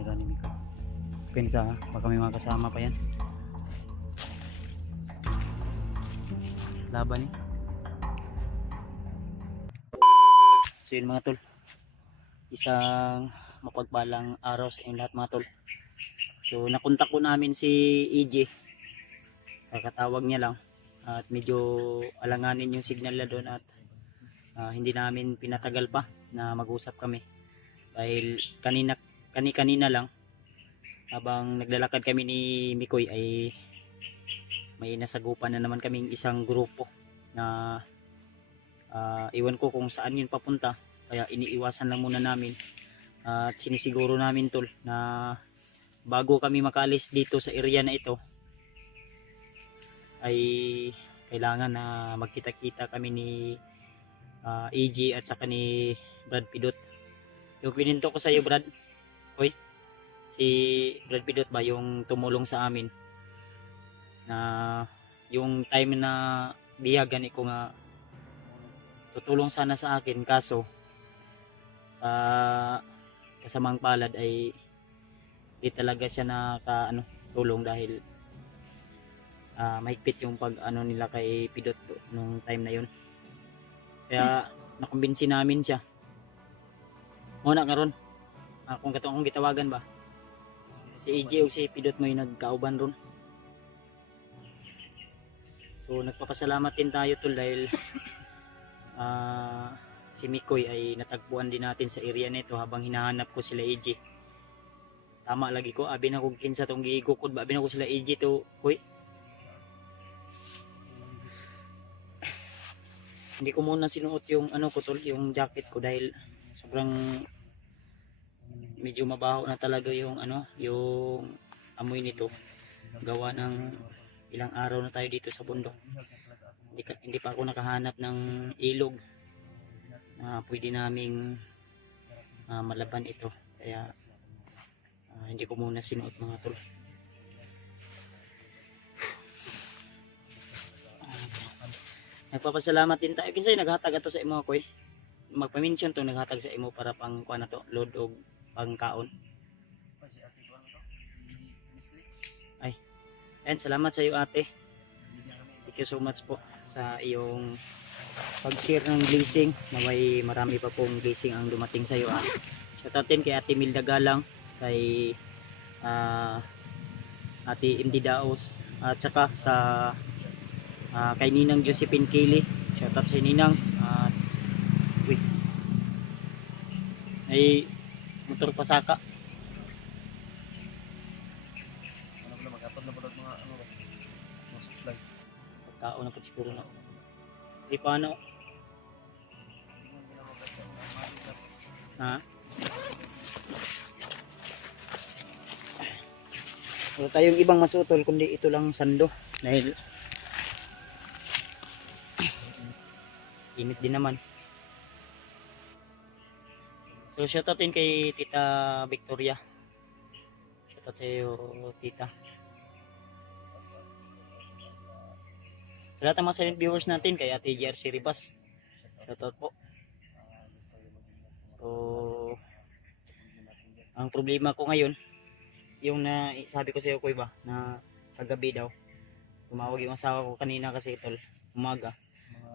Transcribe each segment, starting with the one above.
tinira ni Miko. Pinsa, baka may mga kasama pa yan. Laban eh. So yun mga tol, isang mapagpalang araw sa inyong lahat mga tol. So nakontak ko namin si EJ, kakatawag niya lang at medyo alanganin yung signal na doon at hindi namin pinatagal pa na mag-usap kami dahil kanina lang habang naglalakad kami ni Mikoy ay may nasagupan na naman kaming isang grupo na iwan ko kung saan yun papunta, kaya iniiwasan lang muna namin at sinisiguro namin tol na bago kami makaalis dito sa area na ito ay kailangan na magkita-kita kami ni EG at saka ni Brad Pidot. Yung pininto ko sa iyo Brad, oy, si Brad Pidot ba yung tumulong sa amin na yung time na biyagan ko nga tutulong sana sa akin, kaso sa kasamang palad ay di talaga siya tulong dahil mahigpit yung pag nila kay Pidot nung time na yun. Kaya nakumbinsi namin siya. Muna karon kung katong akong gitawagan ba si EJ o si Pidot mo yung nagkauban ron. So nagpapasalamat din tayo tol dahil si Mikoy ay natagpuan din natin sa area nito habang hinahanap ko sila EJ. Tama lagi ko, abi na kong kinsa tong giigukod ba, abi na ko sila EJ to, hoy. Hindi ko muna sinuot yung ko tol, yung jacket ko dahil sobrang medyo mabaho na talaga yung yung amoy nito. Gawa ng ilang araw na tayo dito sa bundok. Hindi pa ako nakahanap ng ilog na pwede naming malaban ito. Kaya hindi ko muna sinuot mga tol. Nagpapasalamat din tayo kinsay naghatag ato sa imo koy. Magpa-mention to naghatag sa imo para pang kuan na to, load og pangkaon. Ay. And salamat sa iyo ate. Thank you so much po sa iyong pag-share ng blessing. Naway marami pa pong blessing ang dumating sa iyo. Shout out din kay Ate Milda Galang, kay Ate MD Daos at saka sa kay Ninang Josephine Kili. Shout out sa Ninang. Ay motor pasaka. Tao na po siguro na. Di pa ano. Ha? Wala tayong ibang masutol kundi ito lang sando dahil init din naman. So shoutout din kay Tita Victoria. Shoutout sa iyo tita. Sa lahat ng mga silent viewers natin, kay Ate JRC Ribas, shoutout po. So ang problema ko ngayon, yung sabi ko sa iyo Kuy ba, na kagabi daw tumawag yung asawa ko kanina kasi tol, umaga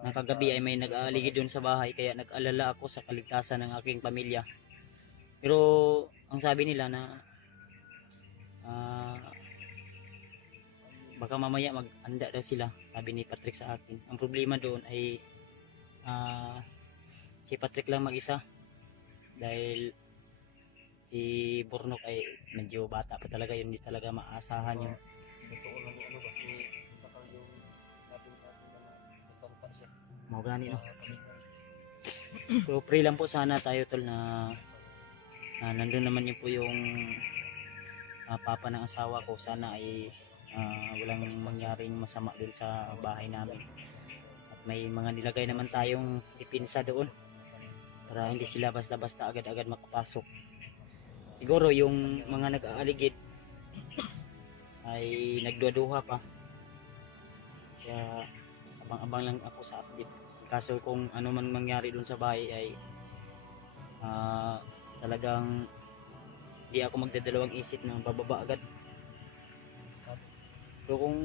na kagabi ay may nag-aaligid dun sa bahay, kaya nag-alala ako sa kaligtasan ng aking pamilya. Pero ang sabi nila na baka mamaya mag-anda daw sila, sabi ni Patrick sa akin. Ang problema doon ay si Patrick lang mag-isa dahil si Bornok ay medyo bata pa talaga yun, hindi talaga maasahan yung mga gani no. So pray lang po sana tayo tol na nandun naman yun po yung papa ng asawa ko, sana ay walang mangyaring masama doon sa bahay namin at may mga nilagay naman tayong depensa doon para hindi sila basta-basta agad-agad makapasok. Siguro yung mga nag-aaligid ay nagduduha pa, kaya abang-abang lang ako sa update. Kaso kung ano man mangyari doon sa bahay ay talagang Hindi ako magdadalawang isip na bababa agad. So kung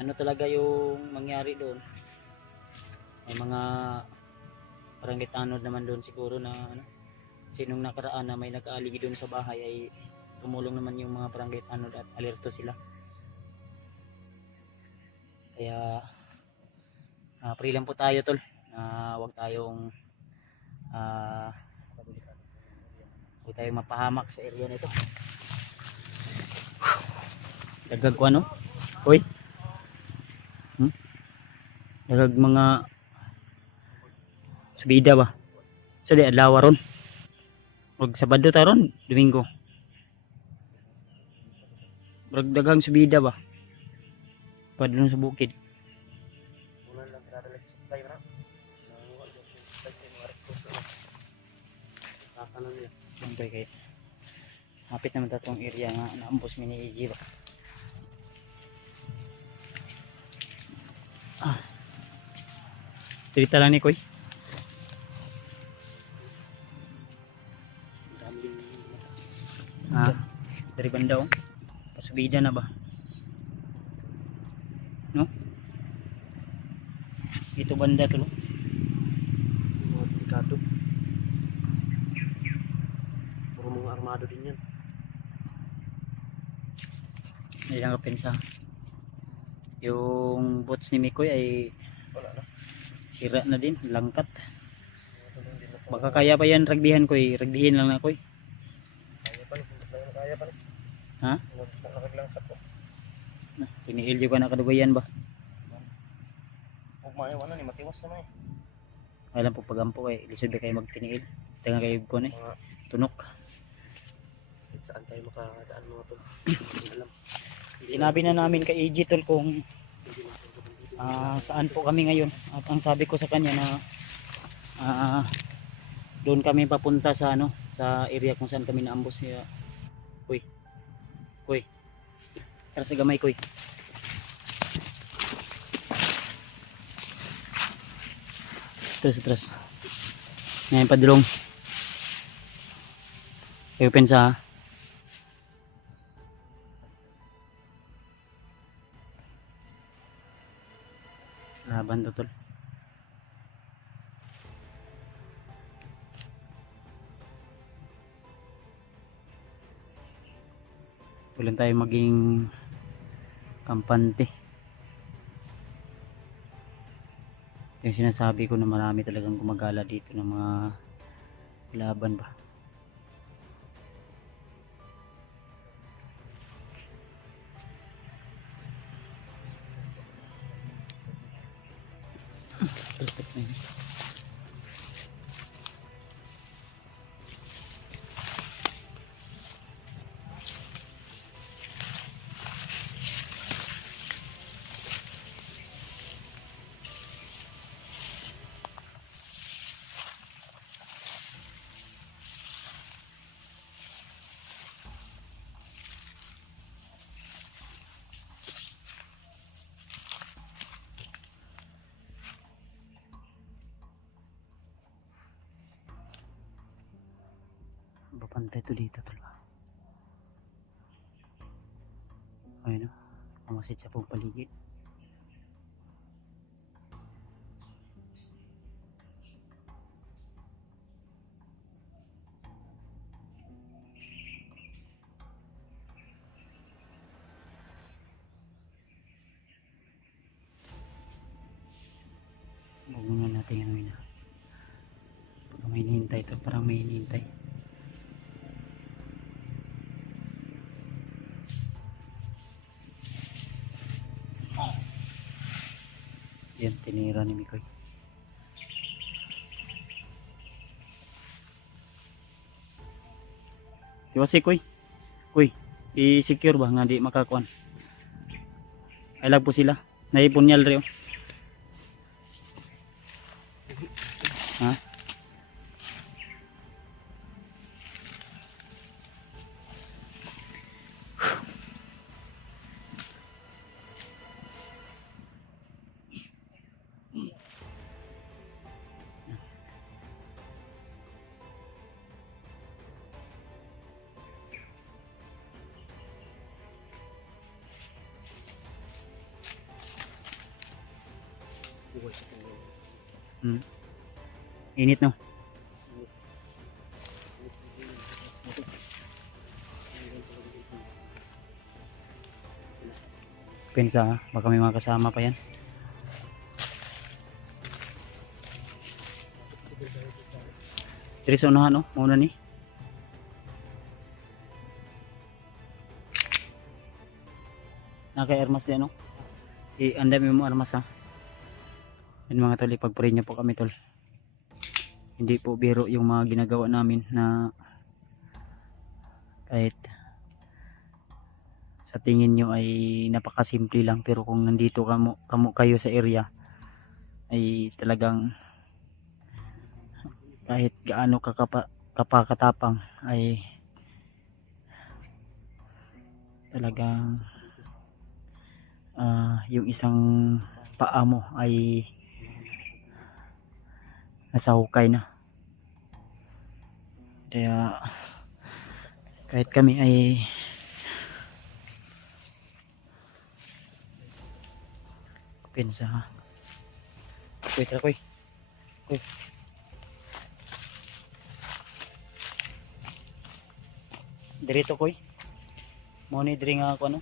ano talaga yung mangyari doon, may mga barangay tanod naman doon siguro na ano, sinong nakaraan na may nag-aaligi doon sa bahay ay tumulong naman yung mga barangay tanod at alerto sila. Kaya pray lang po tayo tol, huwag tayong huwag tayong mapahamak sa area nito. Dagag ko ano? Hoy. Dagag mga subida ba? So di adlaw ron. Wag Sabado ta ron, Domingo. Wag daghang subida ba? Padulong sa bukid. Una lang pinadala sa supply na. Nanguha lang sa supply sa mga recruit. Saka na nila. Siyempre kay mapit naman tatong area nga naambos mi ni EJ ba. Tirita lang ni Koy. Daming Dari banda oh. Pasubida na ba? No? Ito banda to. mga delikado. Puro mga armado din yan. Hindi lang kapensa. Yung bots ni Mikoy ay Wala na. sira na din, langkat. Hindi na po. Baka kaya pa yan ragbihan Koy, ragbihin lang na Koy. Kaya pa rin. Kaya pa rin. Ha? Nakaglang sa po. Tiniil yung ka nakadugayan ba? Huwag maayaw ni matiwas na eh. Alam po pagampo kay lisod ba kayo magtiniil. Tanga kayo ko na Mga tunok. saan tayo makadaan mga tol. Hindi alam. Sinabi na namin kay EJ tol kung Hindi lang po dito. saan po kami ngayon. At ang sabi ko sa kanya na doon kami papunta sa ano, sa area kung saan kami naambos niya. Uy. Uy. Tara sa gamay Koy. Tras. Ngayon padulong. Kayo pensa ha? Laban to tol. Walang tayo maging kampante. Yung sinasabi ko na marami talagang gumagala dito ng mga laban ba. Papantay to dito talaga. Ayun o. Pamasit sa pong paligid. Huwag muna natin ano yun. Pag may hinihintay ito, parang may hinihintay. Yan, tinira ni Mikoy. Diba si Koy? Koy, i-secure ba nga di makakuan? Ay lag po sila. Naipunyal rin. Ha? Buhay siya kung Init no. Pensa ha? Baka may mga kasama pa yan. Diri sa unahan no, mauna ni. Naka-armas din no. I-andam mo armas ha. Yan mga tol, ipagpray niyo po kami tol. Hindi po biro yung mga ginagawa namin na kahit sa tingin nyo ay napakasimple lang, pero kung nandito kayo sa area ay talagang kahit gaano kapakatapang ay talagang yung isang paa mo ay nasa hukay na. Kaya kahit kami ay pensa ha. Koy tara koy. Koy. Dirito koy. Mo ni diri nga ako ano?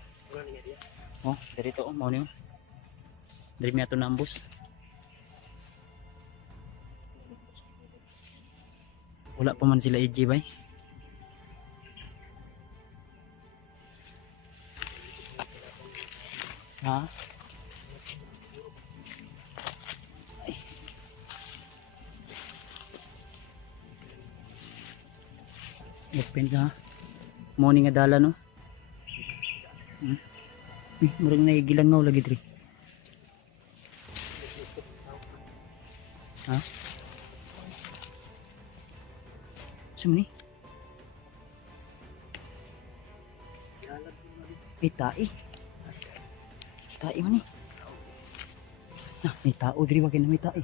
Oh, dirito mo ni. Diri mi ato na ambos. Wala pa man sila EJ bay. Ha? Ay. Pensa ha. Morning nga dala no. Murag naigilangaw lagi diri. Ha? Saan ni? Ay, tae. Tae man ni. Nah, may tao diri wag na may tae.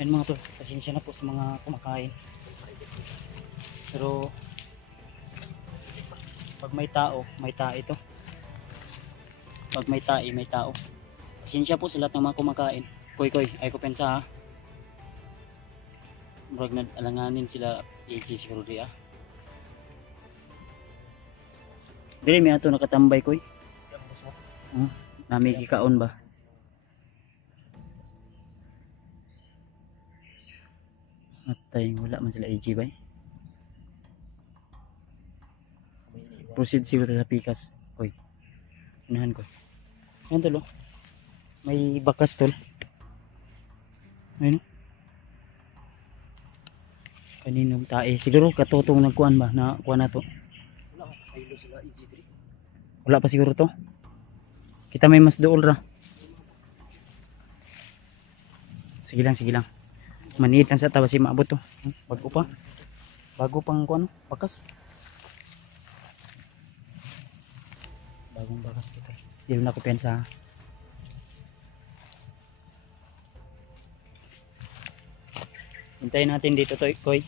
Ayun mga tol, pasensya na po sa mga kumakain. Pero pag may tao, may tae ito. Pag may tae, may tao. Pasensya po sa lahat ng mga kumakain. Koy, ay ko pensa ha. Murag na alanganin sila EJ siguro di ah. Dili may ato nakatambay koy. Nami gikaon ba? Matay wala man sila EJ bay. Proceed siguro sa pikas. Koy. Unahan ko. Ano tol? May bakas tol. Ayun. Kaninong tae. Siguro katutong nagkuan ba na kuan na to. Wala pa siguro to. Kita may mas dool ra. Sige lang. Maniit lang sa tawa si maabot to. Bago pa. Bago pang kuan bakas. Bagong bakas dito. Hindi na ako pensa. Hintayin natin dito to, Koy.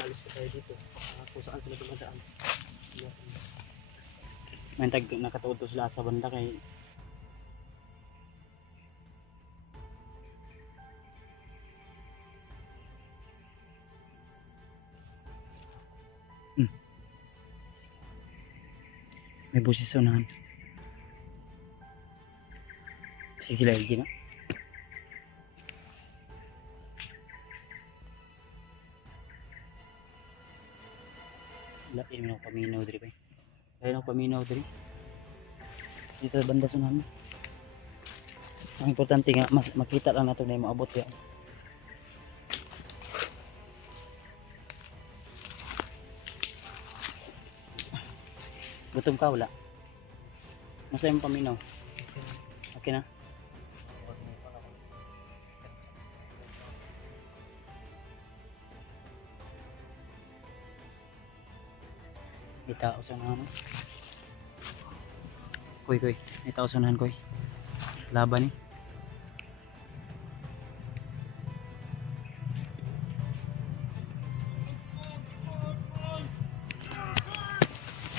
Alis ko tayo dito. Kung saan sila dumadaan. May nakatuod to sila sa banda kay may busis sa unahan. Kasi sila LG na. Lain mo paminaw diri pa. Lain mo paminaw diri. Dito sa banda sa unahan. Ang importante nga mas makita lang nato na maabot ya. Gutom ka wala? Masa yung paminaw? Okay na? May tao sa unahan. Koy. May tao sa unahan koy. Laban eh.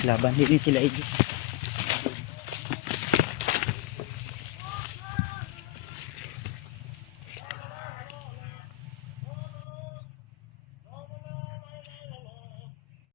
Laban. Hindi sila EJ.